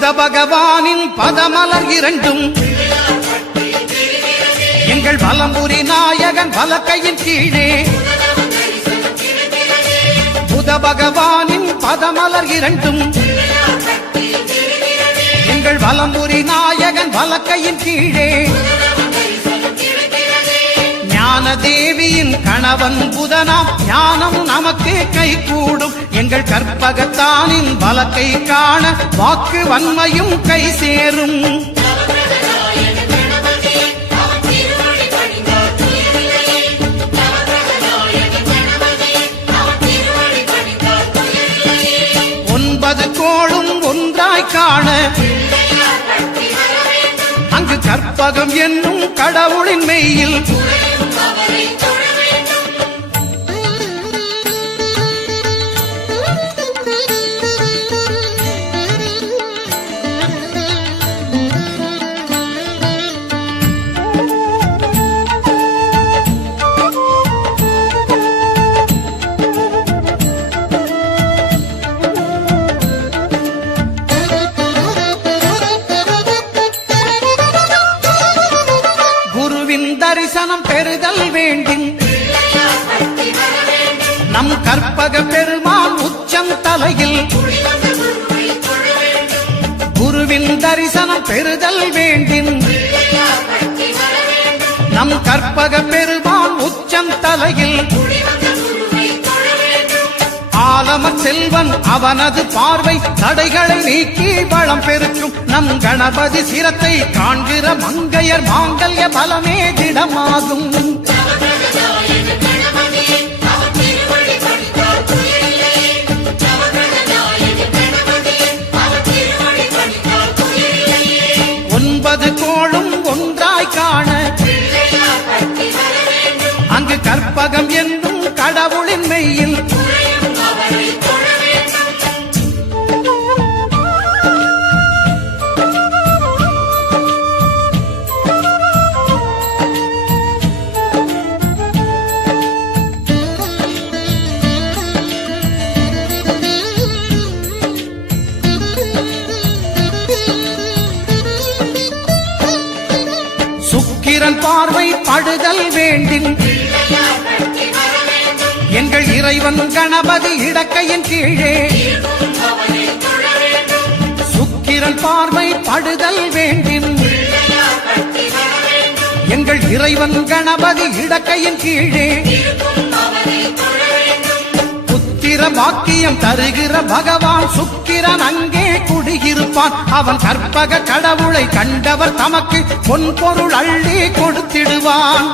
புத பகவானின் பதமலர் இரண்டும் எங்கள் வலம்புரி நாயகன் வலக்கையின் கீழே புத பகவானின் பதமலர் இரண்டும் எங்கள் வலம்புரி நாயகன் வலக்கையின் கீழே ஞான தேவியின் கணவன் புதனாம் ஞானம் நமக்கு கை கூடும் எங்கள் கற்பகத்தானின் வலக்கை காண வாக்கு வன்மையும் கை சேரும் ஒன்பது கோளும் ஒன்றாய் காண அங்கு கற்பகம் என்னும் கடவுளின் மெய்யில் தரிசனம் பெறுதல் வேண்டும் நம் கற்பக பெருமான் உச்சம் தலையில் குருவின் தரிசனம் பெறுதல் வேண்டும் நம் கற்பக பெருமான் உச்சம் தலையில் ஆலமர் செல்வன் அவனது பார்வை தடைகளை நீக்கி வளம் பெருக்கும் நம் கணபதி சிரத்தை காண்கிற மங்கையர் மாங்கல்ய பலமே திடமாகும் ஒன்பது கோளும் ஒன்றாய் காண அங்கு கற்பகம் என்னும் கடவுளின் மெய்யில் சுக்கிரன் பார்வை படுதல் வேண்டும் எங்கள் இறைவன் கணபதி இடக்கையின் கீழே சுக்கிரன் பார்வை படுதல் வேண்டும் எங்கள் இறைவன் கணபதி இடக்கையின் கீழே புத்திர வாக்கியம் தருகிற பகவான் சுக்கிரன் அங்கே குடியிருப்பான் அவன் கற்பக கடவுளை கண்டவர் தமக்கு பொன் பொருள் அள்ளி கொடுத்திடுவான்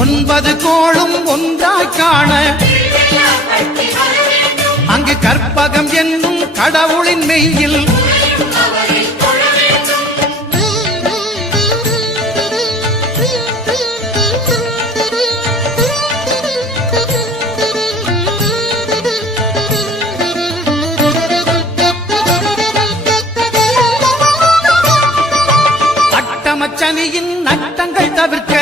ஒன்பது கோளும் ஒன்றாய் காண அங்கு கற்பகம் என்னும் கடவுளின் மெய்யில் அட்டமச்சனியின் நட்டங்கள் தவிர்க்க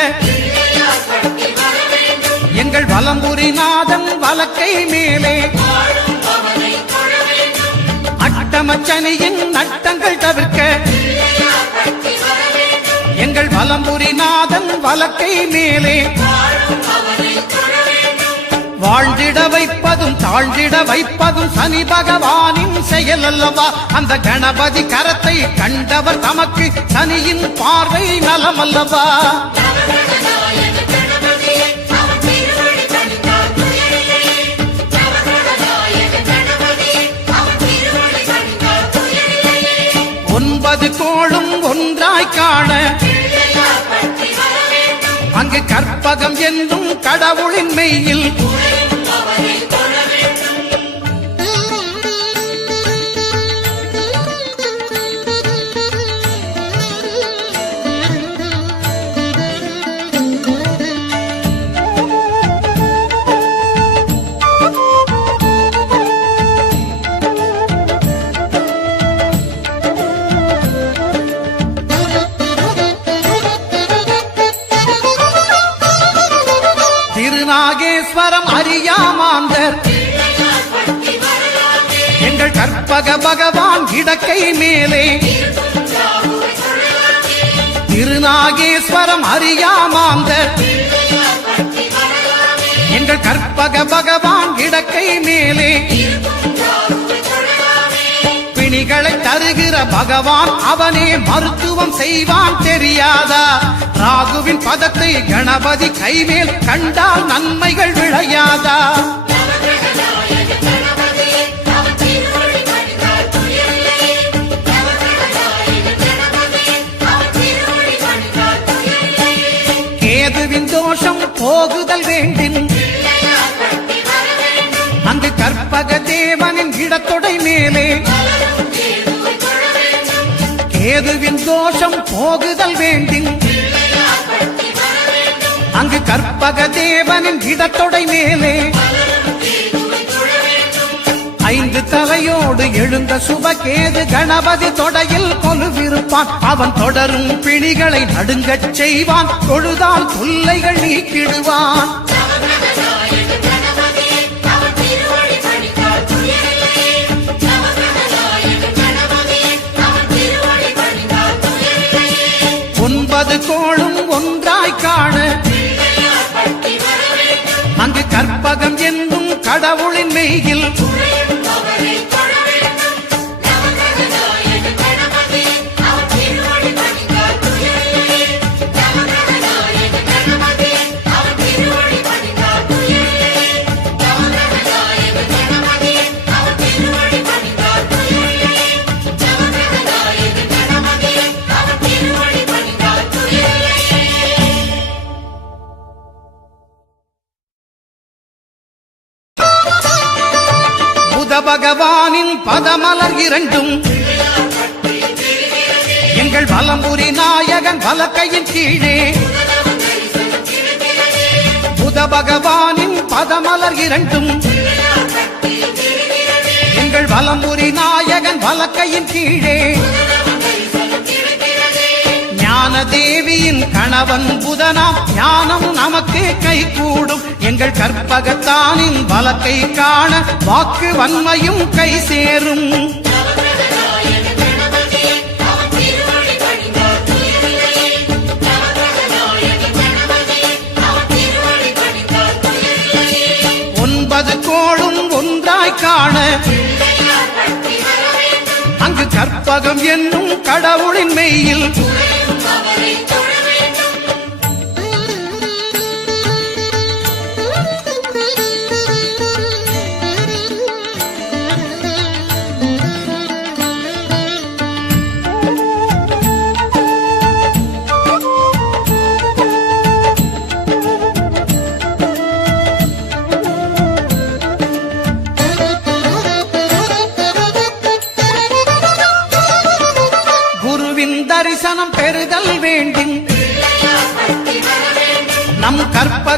எங்கள் வலம்புரி நாதன் வலக்கை மேலே அட்டமச்சனியின் நட்டங்கள் தவிர்க்க எங்கள் வலம்புரி நாதன் வலக்கை மேலே வாழ்ந்திட வைப்பதும் தாழ்ந்திட வைப்பதும் சனி பகவானின் செயல் அல்லவா அந்த கணபதி கரத்தை கண்டவர் தமக்கு சனியின் பார்வை நலமல்லவா ஒன்பது கோளும் ஒன்றாய் காண அங்கு கற்பகம் என்னும் கடவுளின் மெய்யில் பகவான் இடக்கை மேலே திருநாகேஸ்வரம் அறியாமாந்தர் எங்கள் கற்பக பகவான் இடக்கை மேலே பிணிகளை தருகிற பகவான் அவனே மருத்துவம் செய்வான் தெரியாதா ராகுவின் பதத்தை கணபதி கைமேல் கண்டால் நன்மைகள் விளையாதா கேதுவின் தோஷம் போகுதல் வேண்டின் அங்கு கற்பக தேவனின் இடத்தொடை மேலே கேதுவின் தோஷம் போகுதல் வேண்டின் அங்கு கற்பக தேவனின் இடத்தொடை மேலே 5 தலையோடு எழுந்த சுபகேது கணபதி தொடையில் கொலுவிருப்பான் அவன் தொடரும் பிணிகளை நடுங்கச் செய்வான் தொழுதால் தொல்லைகள் நீக்கிடுவான் ஒன்பது கோளும் ஒன்றாய் காண அங்கு கற்பகம் என்னும் கடவுளின் மெய்யில் பகவானின் பதமலர் இரண்டும் எங்கள் வலம்புரி நாயகன் வலக்கையின் கீழே புத பகவானின் பதமலர் இரண்டும் எங்கள் வலம்புரி நாயகன் வலக்கையின் கீழே ஞான தேவியின் கணவன் புதனாம் ஞானம் நமக்கு கை கூடும் எங்கள் கற்பகத்தானின் வலக்கை காண வாக்கு வன்மையும் கை சேரும் ஒன்பது கோளும் ஒன்றாய் காண அங்கு கற்பகம் என்னும் கடவுளின் மெய்யில் தரிசனம் பெறுதல் வேண்டும் நம் கற்பக